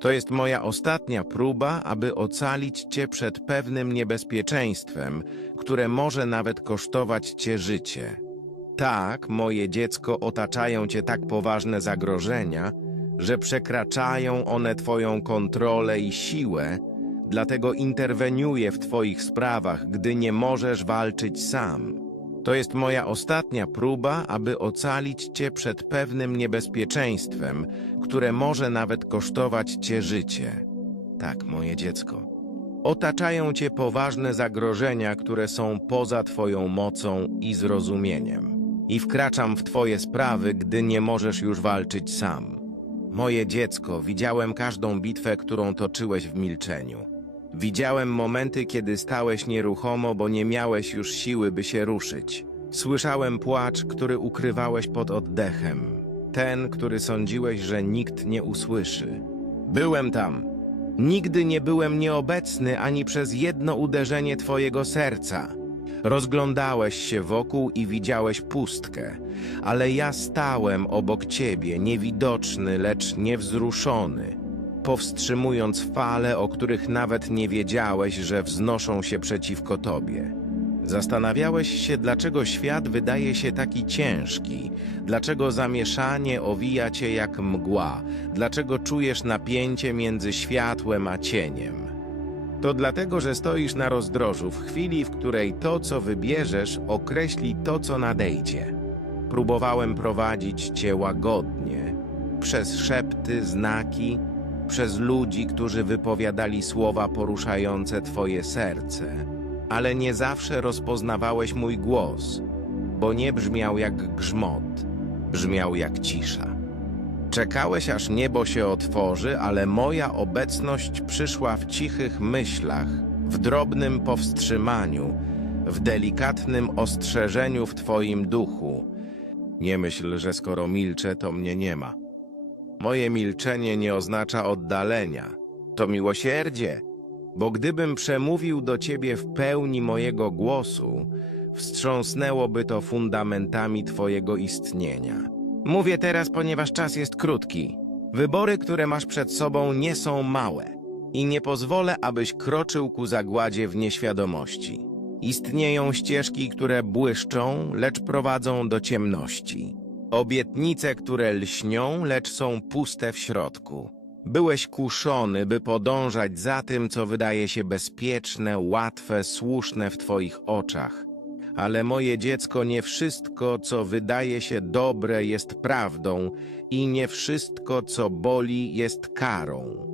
To jest moja ostatnia próba, aby ocalić cię przed pewnym niebezpieczeństwem, które może nawet kosztować cię życie. Tak, moje dziecko, otaczają cię tak poważne zagrożenia, że przekraczają one twoją kontrolę i siłę, dlatego interweniuję w twoich sprawach, gdy nie możesz walczyć sam. To jest moja ostatnia próba, aby ocalić cię przed pewnym niebezpieczeństwem, które może nawet kosztować cię życie. Tak, moje dziecko. Otaczają cię poważne zagrożenia, które są poza twoją mocą i zrozumieniem. I wkraczam w twoje sprawy, gdy nie możesz już walczyć sam. Moje dziecko, widziałem każdą bitwę, którą toczyłeś w milczeniu. Widziałem momenty, kiedy stałeś nieruchomo, bo nie miałeś już siły, by się ruszyć. Słyszałem płacz, który ukrywałeś pod oddechem. Ten, który sądziłeś, że nikt nie usłyszy. Byłem tam. Nigdy nie byłem nieobecny ani przez jedno uderzenie twojego serca. Rozglądałeś się wokół i widziałeś pustkę, ale ja stałem obok ciebie, niewidoczny, lecz niewzruszony, powstrzymując fale, o których nawet nie wiedziałeś, że wznoszą się przeciwko tobie. Zastanawiałeś się, dlaczego świat wydaje się taki ciężki, dlaczego zamieszanie owija cię jak mgła, dlaczego czujesz napięcie między światłem a cieniem. To dlatego, że stoisz na rozdrożu w chwili, w której to, co wybierzesz, określi to, co nadejdzie. Próbowałem prowadzić cię łagodnie, przez szepty, znaki, przez ludzi, którzy wypowiadali słowa poruszające twoje serce, ale nie zawsze rozpoznawałeś mój głos, bo nie brzmiał jak grzmot, brzmiał jak cisza. Czekałeś, aż niebo się otworzy, ale moja obecność przyszła w cichych myślach, w drobnym powstrzymaniu, w delikatnym ostrzeżeniu w Twoim duchu. Nie myśl, że skoro milczę, to mnie nie ma. Moje milczenie nie oznacza oddalenia, to miłosierdzie, bo gdybym przemówił do Ciebie w pełni mojego głosu, wstrząsnęłoby to fundamentami Twojego istnienia. Mówię teraz, ponieważ czas jest krótki. Wybory, które masz przed sobą, nie są małe i nie pozwolę, abyś kroczył ku zagładzie w nieświadomości. Istnieją ścieżki, które błyszczą, lecz prowadzą do ciemności. Obietnice, które lśnią, lecz są puste w środku. Byłeś kuszony, by podążać za tym, co wydaje się bezpieczne, łatwe, słuszne w Twoich oczach. Ale moje dziecko, nie wszystko, co wydaje się dobre, jest prawdą i nie wszystko, co boli, jest karą.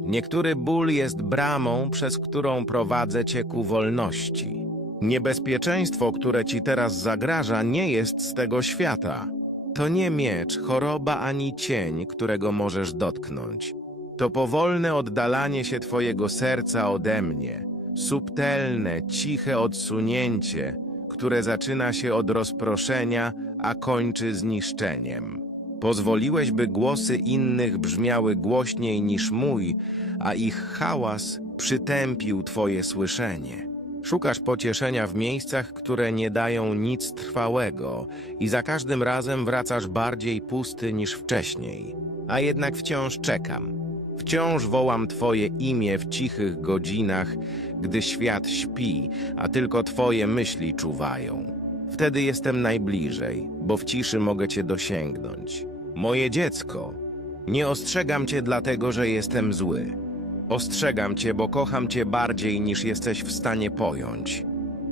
Niektóry ból jest bramą, przez którą prowadzę cię ku wolności. Niebezpieczeństwo, które ci teraz zagraża, nie jest z tego świata. To nie miecz, choroba ani cień, którego możesz dotknąć. To powolne oddalanie się twojego serca ode mnie, subtelne, ciche odsunięcie, które zaczyna się od rozproszenia, a kończy zniszczeniem. Pozwoliłeś, by głosy innych brzmiały głośniej niż mój, a ich hałas przytępił twoje słyszenie. Szukasz pocieszenia w miejscach, które nie dają nic trwałego i za każdym razem wracasz bardziej pusty niż wcześniej. A jednak wciąż czekam. Wciąż wołam Twoje imię w cichych godzinach, gdy świat śpi, a tylko Twoje myśli czuwają. Wtedy jestem najbliżej, bo w ciszy mogę Cię dosięgnąć. Moje dziecko, nie ostrzegam Cię dlatego, że jestem zły. Ostrzegam Cię, bo kocham Cię bardziej niż jesteś w stanie pojąć.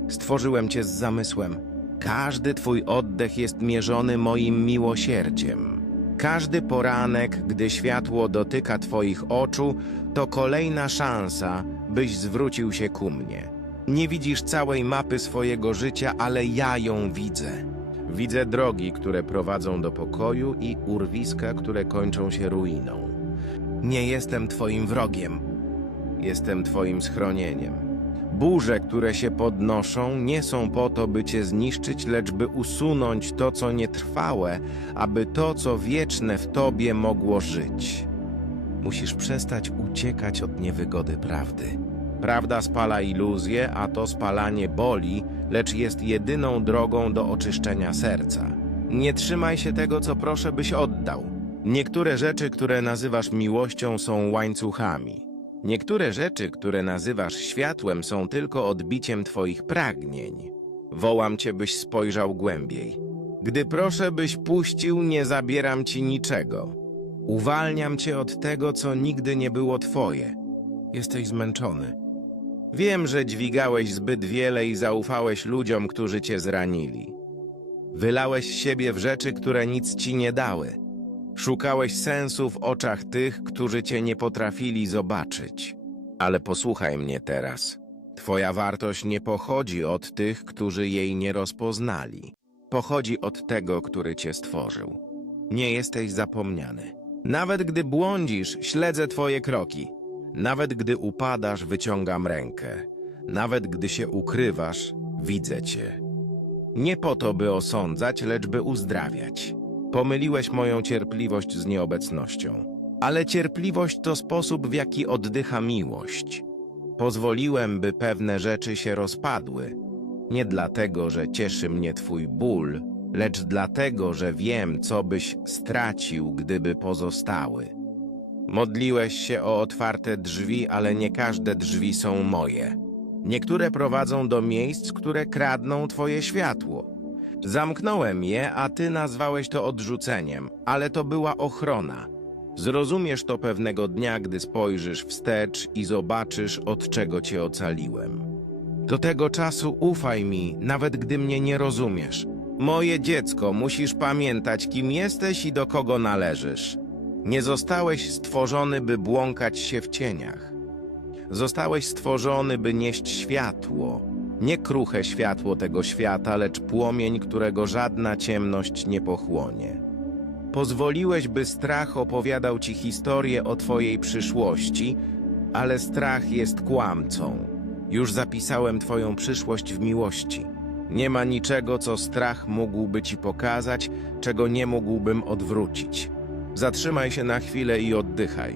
Stworzyłem Cię z zamysłem. Każdy Twój oddech jest mierzony moim miłosierdziem. Każdy poranek, gdy światło dotyka Twoich oczu, to kolejna szansa, byś zwrócił się ku mnie. Nie widzisz całej mapy swojego życia, ale ja ją widzę. Widzę drogi, które prowadzą do pokoju i urwiska, które kończą się ruiną. Nie jestem Twoim wrogiem. Jestem Twoim schronieniem. Burze, które się podnoszą, nie są po to, by Cię zniszczyć, lecz by usunąć to, co nietrwałe, aby to, co wieczne w Tobie mogło żyć. Musisz przestać uciekać od niewygody prawdy. Prawda spala iluzje, a to spalanie boli, lecz jest jedyną drogą do oczyszczenia serca. Nie trzymaj się tego, co proszę, byś oddał. Niektóre rzeczy, które nazywasz miłością, są łańcuchami. Niektóre rzeczy, które nazywasz światłem, są tylko odbiciem twoich pragnień. Wołam cię, byś spojrzał głębiej. Gdy proszę, byś puścił, nie zabieram ci niczego. Uwalniam cię od tego, co nigdy nie było twoje. Jesteś zmęczony. Wiem, że dźwigałeś zbyt wiele i zaufałeś ludziom, którzy cię zranili. Wylałeś siebie w rzeczy, które nic ci nie dały. Szukałeś sensu w oczach tych, którzy cię nie potrafili zobaczyć. Ale posłuchaj mnie teraz. Twoja wartość nie pochodzi od tych, którzy jej nie rozpoznali. Pochodzi od tego, który cię stworzył. Nie jesteś zapomniany. Nawet gdy błądzisz, śledzę twoje kroki. Nawet gdy upadasz, wyciągam rękę. Nawet gdy się ukrywasz, widzę cię. Nie po to, by osądzać, lecz by uzdrawiać. Pomyliłeś moją cierpliwość z nieobecnością. Ale cierpliwość to sposób, w jaki oddycha miłość. Pozwoliłem, by pewne rzeczy się rozpadły. Nie dlatego, że cieszy mnie twój ból, lecz dlatego, że wiem, co byś stracił, gdyby pozostały. Modliłeś się o otwarte drzwi, ale nie każde drzwi są moje. Niektóre prowadzą do miejsc, które kradną twoje światło. Zamknąłem je, a ty nazwałeś to odrzuceniem, ale to była ochrona. Zrozumiesz to pewnego dnia, gdy spojrzysz wstecz i zobaczysz, od czego cię ocaliłem. Do tego czasu ufaj mi, nawet gdy mnie nie rozumiesz. Moje dziecko, musisz pamiętać, kim jesteś i do kogo należysz. Nie zostałeś stworzony, by błąkać się w cieniach. Zostałeś stworzony, by nieść światło. Nie kruche światło tego świata, lecz płomień, którego żadna ciemność nie pochłonie. Pozwoliłeś, by strach opowiadał ci historię o twojej przyszłości, ale strach jest kłamcą. Już zapisałem twoją przyszłość w miłości. Nie ma niczego, co strach mógłby ci pokazać, czego nie mógłbym odwrócić. Zatrzymaj się na chwilę i oddychaj.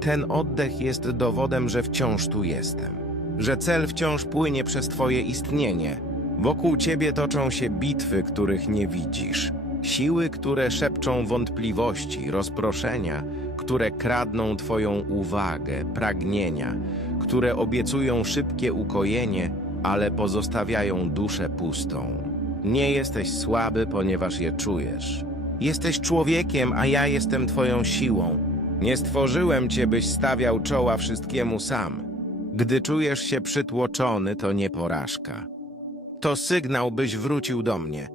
Ten oddech jest dowodem, że wciąż tu jestem. Że cel wciąż płynie przez twoje istnienie. Wokół ciebie toczą się bitwy, których nie widzisz. Siły, które szepczą wątpliwości, rozproszenia, które kradną twoją uwagę, pragnienia, które obiecują szybkie ukojenie, ale pozostawiają duszę pustą. Nie jesteś słaby, ponieważ je czujesz. Jesteś człowiekiem, a ja jestem twoją siłą. Nie stworzyłem cię, byś stawiał czoła wszystkiemu sam. Gdy czujesz się przytłoczony, to nie porażka. To sygnał, byś wrócił do mnie.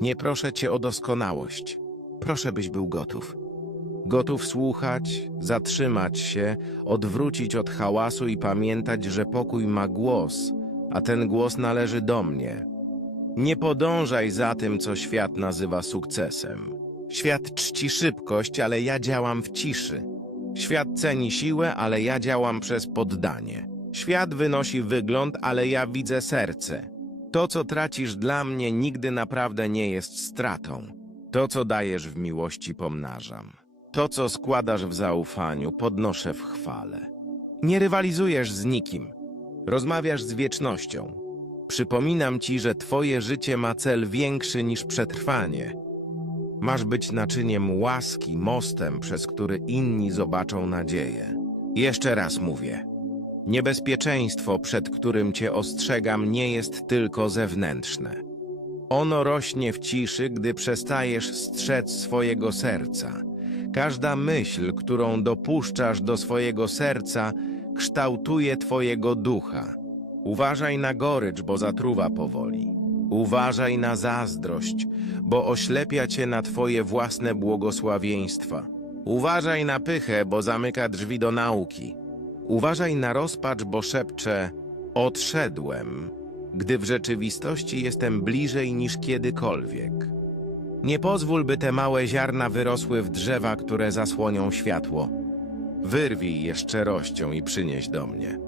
Nie proszę cię o doskonałość. Proszę, byś był gotów. Gotów słuchać, zatrzymać się, odwrócić od hałasu i pamiętać, że pokój ma głos, a ten głos należy do mnie. Nie podążaj za tym, co świat nazywa sukcesem. Świat czci szybkość, ale ja działam w ciszy. Świat ceni siłę, ale ja działam przez poddanie. Świat wynosi wygląd, ale ja widzę serce. To, co tracisz dla mnie, nigdy naprawdę nie jest stratą. To, co dajesz w miłości, pomnażam. To, co składasz w zaufaniu, podnoszę w chwale. Nie rywalizujesz z nikim. Rozmawiasz z wiecznością. Przypominam ci, że twoje życie ma cel większy niż przetrwanie. Masz być naczyniem łaski, mostem, przez który inni zobaczą nadzieję. Jeszcze raz mówię. Niebezpieczeństwo, przed którym cię ostrzegam, nie jest tylko zewnętrzne. Ono rośnie w ciszy, gdy przestajesz strzec swojego serca. Każda myśl, którą dopuszczasz do swojego serca, kształtuje twojego ducha. Uważaj na gorycz, bo zatruwa powoli. Uważaj na zazdrość, bo oślepia cię na twoje własne błogosławieństwa. Uważaj na pychę, bo zamyka drzwi do nauki. Uważaj na rozpacz, bo szepcze odszedłem, gdy w rzeczywistości jestem bliżej niż kiedykolwiek. Nie pozwól, by te małe ziarna wyrosły w drzewa, które zasłonią światło. Wyrwij je szczerością i przynieś do mnie.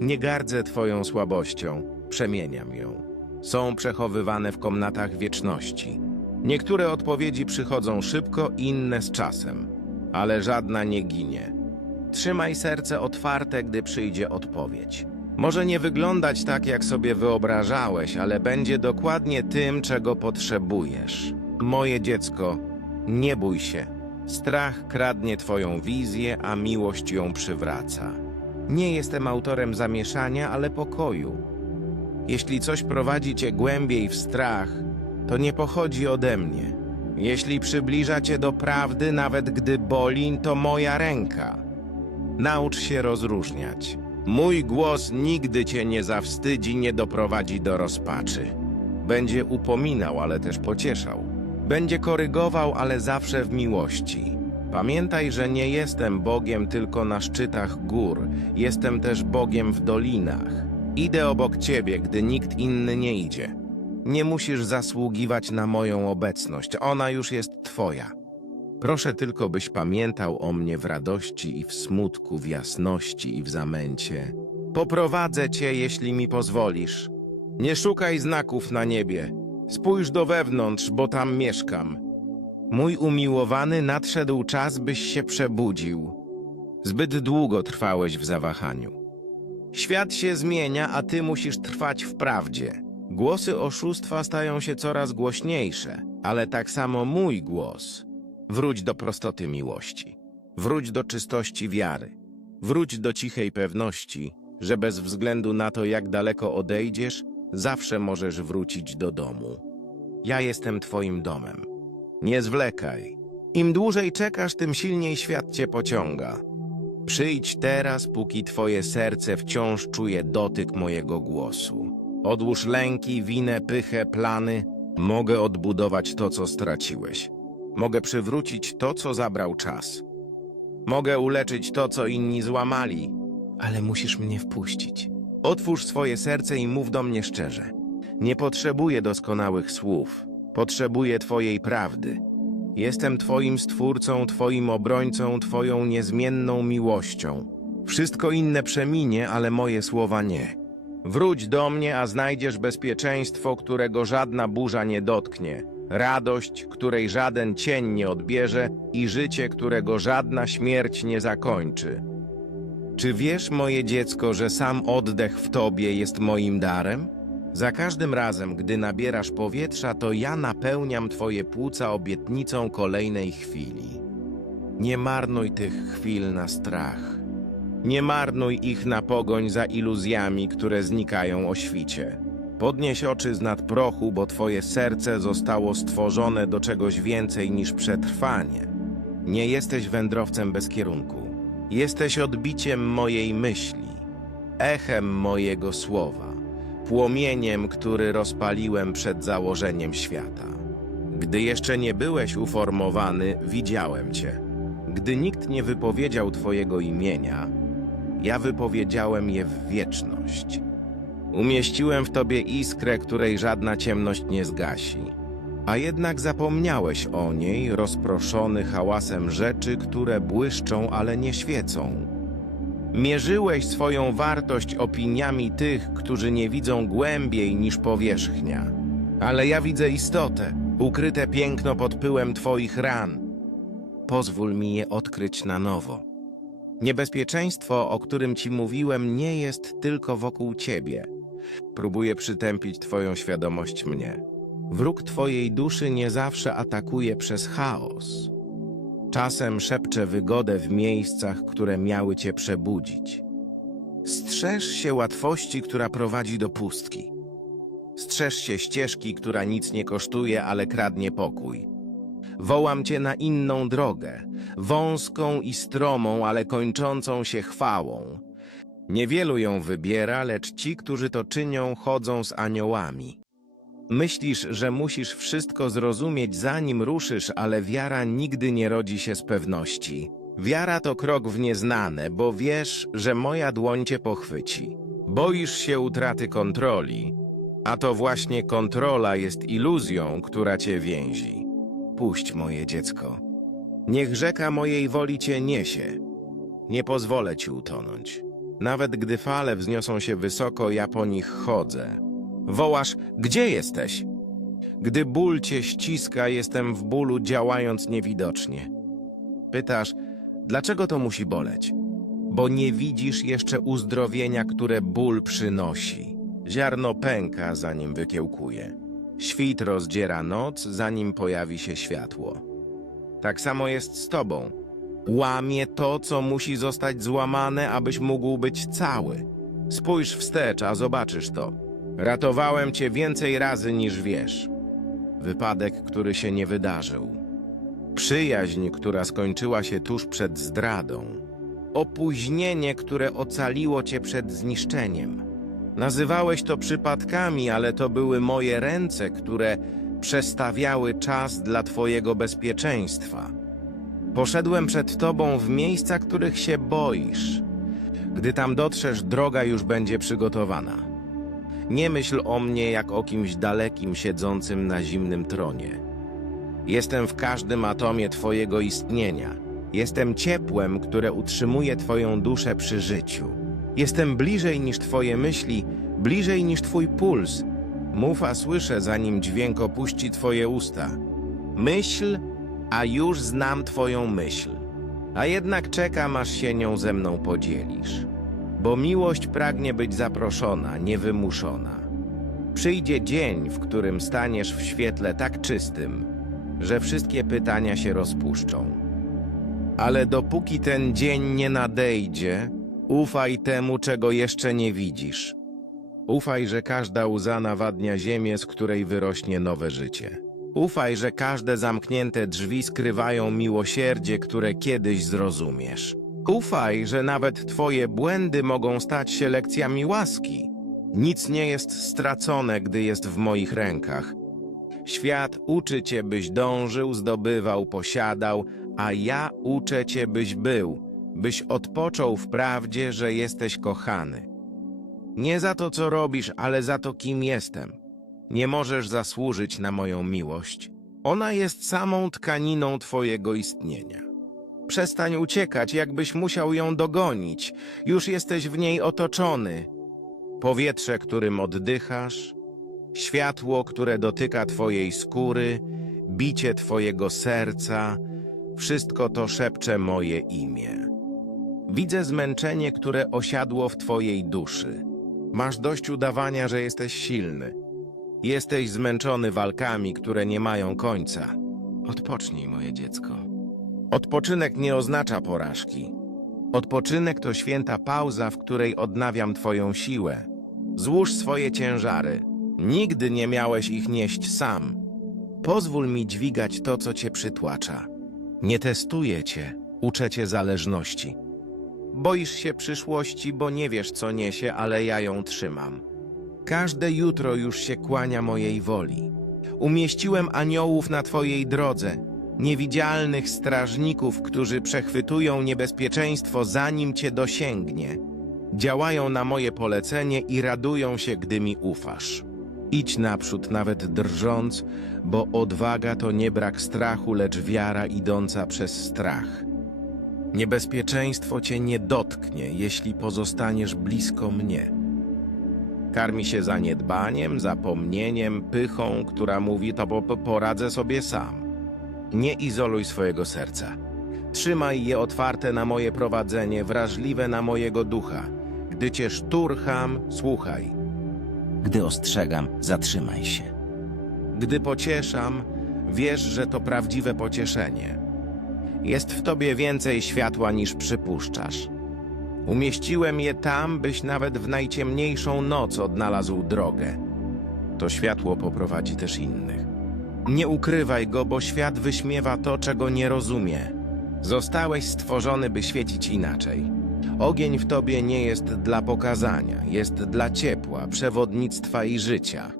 Nie gardzę Twoją słabością, przemieniam ją. Są przechowywane w komnatach wieczności. Niektóre odpowiedzi przychodzą szybko, inne z czasem, ale żadna nie ginie. Trzymaj serce otwarte, gdy przyjdzie odpowiedź. Może nie wyglądać tak, jak sobie wyobrażałeś, ale będzie dokładnie tym, czego potrzebujesz. Moje dziecko, nie bój się. Strach kradnie twoją wizję, a miłość ją przywraca. Nie jestem autorem zamieszania, ale pokoju. Jeśli coś prowadzi cię głębiej w strach, to nie pochodzi ode mnie. Jeśli przybliża cię do prawdy, nawet gdy boli, to moja ręka. Naucz się rozróżniać. Mój głos nigdy cię nie zawstydzi, nie doprowadzi do rozpaczy. Będzie upominał, ale też pocieszał. Będzie korygował, ale zawsze w miłości. Pamiętaj, że nie jestem Bogiem tylko na szczytach gór, jestem też Bogiem w dolinach. Idę obok ciebie, gdy nikt inny nie idzie. Nie musisz zasługiwać na moją obecność, ona już jest twoja. Proszę tylko, byś pamiętał o mnie w radości i w smutku, w jasności i w zamęcie. Poprowadzę cię, jeśli mi pozwolisz. Nie szukaj znaków na niebie. Spójrz do wewnątrz, bo tam mieszkam. Mój umiłowany, nadszedł czas, byś się przebudził. Zbyt długo trwałeś w zawahaniu. Świat się zmienia, a ty musisz trwać w prawdzie. Głosy oszustwa stają się coraz głośniejsze, ale tak samo mój głos. Wróć do prostoty miłości. Wróć do czystości wiary. Wróć do cichej pewności, że bez względu na to, jak daleko odejdziesz, zawsze możesz wrócić do domu. Ja jestem twoim domem. Nie zwlekaj. Im dłużej czekasz, tym silniej świat cię pociąga. Przyjdź teraz, póki twoje serce wciąż czuje dotyk mojego głosu. Odłóż lęki, winę, pychę, plany. Mogę odbudować to, co straciłeś. Mogę przywrócić to, co zabrał czas. Mogę uleczyć to, co inni złamali, ale musisz mnie wpuścić. Otwórz swoje serce i mów do mnie szczerze. Nie potrzebuję doskonałych słów. Potrzebuję Twojej prawdy. Jestem Twoim stwórcą, Twoim obrońcą, Twoją niezmienną miłością. Wszystko inne przeminie, ale moje słowa nie. Wróć do mnie, a znajdziesz bezpieczeństwo, którego żadna burza nie dotknie, radość, której żaden cień nie odbierze i życie, którego żadna śmierć nie zakończy. Czy wiesz, moje dziecko, że sam oddech w tobie jest moim darem? Za każdym razem, gdy nabierasz powietrza, to ja napełniam twoje płuca obietnicą kolejnej chwili. Nie marnuj tych chwil na strach. Nie marnuj ich na pogoń za iluzjami, które znikają o świcie. Podnieś oczy z nad prochu, bo twoje serce zostało stworzone do czegoś więcej niż przetrwanie. Nie jesteś wędrowcem bez kierunku. Jesteś odbiciem mojej myśli, echem mojego słowa, płomieniem, który rozpaliłem przed założeniem świata. Gdy jeszcze nie byłeś uformowany, widziałem cię. Gdy nikt nie wypowiedział twojego imienia, ja wypowiedziałem je w wieczność. Umieściłem w tobie iskrę, której żadna ciemność nie zgasi. A jednak zapomniałeś o niej, rozproszony hałasem rzeczy, które błyszczą, ale nie świecą. Mierzyłeś swoją wartość opiniami tych, którzy nie widzą głębiej niż powierzchnia. Ale ja widzę istotę, ukryte piękno pod pyłem twoich ran. Pozwól mi je odkryć na nowo. Niebezpieczeństwo, o którym ci mówiłem, nie jest tylko wokół ciebie. Próbuję przytępić twoją świadomość mnie. Wróg twojej duszy nie zawsze atakuje przez chaos. Czasem szepcze wygodę w miejscach, które miały cię przebudzić. Strzeż się łatwości, która prowadzi do pustki. Strzeż się ścieżki, która nic nie kosztuje, ale kradnie pokój. Wołam cię na inną drogę, wąską i stromą, ale kończącą się chwałą. Niewielu ją wybiera, lecz ci, którzy to czynią, chodzą z aniołami. Myślisz, że musisz wszystko zrozumieć, zanim ruszysz, ale wiara nigdy nie rodzi się z pewności. Wiara to krok w nieznane, bo wiesz, że moja dłoń cię pochwyci. Boisz się utraty kontroli, a to właśnie kontrola jest iluzją, która cię więzi. Puść moje dziecko. Niech rzeka mojej woli cię niesie. Nie pozwolę ci utonąć. Nawet gdy fale wzniosą się wysoko, ja po nich chodzę. Wołasz, gdzie jesteś? Gdy ból cię ściska, jestem w bólu, działając niewidocznie. Pytasz, dlaczego to musi boleć? Bo nie widzisz jeszcze uzdrowienia, które ból przynosi. Ziarno pęka, zanim wykiełkuje. Świt rozdziera noc, zanim pojawi się światło. Tak samo jest z tobą. Łamie to, co musi zostać złamane, abyś mógł być cały. Spójrz wstecz, a zobaczysz to. Ratowałem cię więcej razy niż wiesz. Wypadek, który się nie wydarzył. Przyjaźń, która skończyła się tuż przed zdradą. Opóźnienie, które ocaliło cię przed zniszczeniem. Nazywałeś to przypadkami, ale to były moje ręce, które przestawiały czas dla twojego bezpieczeństwa. Poszedłem przed tobą w miejsca, których się boisz. Gdy tam dotrzesz, droga już będzie przygotowana. Nie myśl o mnie jak o kimś dalekim siedzącym na zimnym tronie. Jestem w każdym atomie Twojego istnienia. Jestem ciepłem, które utrzymuje Twoją duszę przy życiu. Jestem bliżej niż Twoje myśli, bliżej niż Twój puls. Mów, a słyszę, zanim dźwięk opuści Twoje usta. Myśl, a już znam Twoją myśl. A jednak czekam, aż się nią ze mną podzielisz. Bo miłość pragnie być zaproszona, niewymuszona. Przyjdzie dzień, w którym staniesz w świetle tak czystym, że wszystkie pytania się rozpuszczą. Ale dopóki ten dzień nie nadejdzie, ufaj temu, czego jeszcze nie widzisz. Ufaj, że każda łza nawadnia ziemię, z której wyrośnie nowe życie. Ufaj, że każde zamknięte drzwi skrywają miłosierdzie, które kiedyś zrozumiesz. Ufaj, że nawet twoje błędy mogą stać się lekcjami łaski. Nic nie jest stracone, gdy jest w moich rękach. Świat uczy cię, byś dążył, zdobywał, posiadał, a ja uczę cię, byś był, byś odpoczął w prawdzie, że jesteś kochany. Nie za to, co robisz, ale za to, kim jestem. Nie możesz zasłużyć na moją miłość. Ona jest samą tkaniną twojego istnienia. Przestań uciekać, jakbyś musiał ją dogonić. Już jesteś w niej otoczony. Powietrze, którym oddychasz, światło, które dotyka twojej skóry, bicie twojego serca, wszystko to szepcze moje imię. Widzę zmęczenie, które osiadło w twojej duszy. Masz dość udawania, że jesteś silny. Jesteś zmęczony walkami, które nie mają końca. Odpocznij, moje dziecko. Odpoczynek nie oznacza porażki. Odpoczynek to święta pauza, w której odnawiam Twoją siłę. Złóż swoje ciężary. Nigdy nie miałeś ich nieść sam. Pozwól mi dźwigać to, co Cię przytłacza. Nie testuję Cię, uczę Cię zależności. Boisz się przyszłości, bo nie wiesz, co niesie, ale ja ją trzymam. Każde jutro już się kłania mojej woli. Umieściłem aniołów na Twojej drodze, niewidzialnych strażników, którzy przechwytują niebezpieczeństwo, zanim Cię dosięgnie. Działają na moje polecenie i radują się, gdy mi ufasz. Idź naprzód, nawet drżąc, bo odwaga to nie brak strachu, lecz wiara idąca przez strach. Niebezpieczeństwo Cię nie dotknie, jeśli pozostaniesz blisko mnie. Karmi się zaniedbaniem, zapomnieniem, pychą, która mówi to po- poradzę sobie sam. Nie izoluj swojego serca. Trzymaj je otwarte na moje prowadzenie, wrażliwe na mojego ducha. Gdy cię szturcham, słuchaj. Gdy ostrzegam, zatrzymaj się. Gdy pocieszam, wiesz, że to prawdziwe pocieszenie. Jest w tobie więcej światła niż przypuszczasz. Umieściłem je tam, byś nawet w najciemniejszą noc odnalazł drogę. To światło poprowadzi też innych. Nie ukrywaj go, bo świat wyśmiewa to, czego nie rozumie. Zostałeś stworzony, by świecić inaczej. Ogień w tobie nie jest dla pokazania, jest dla ciepła, przewodnictwa i życia.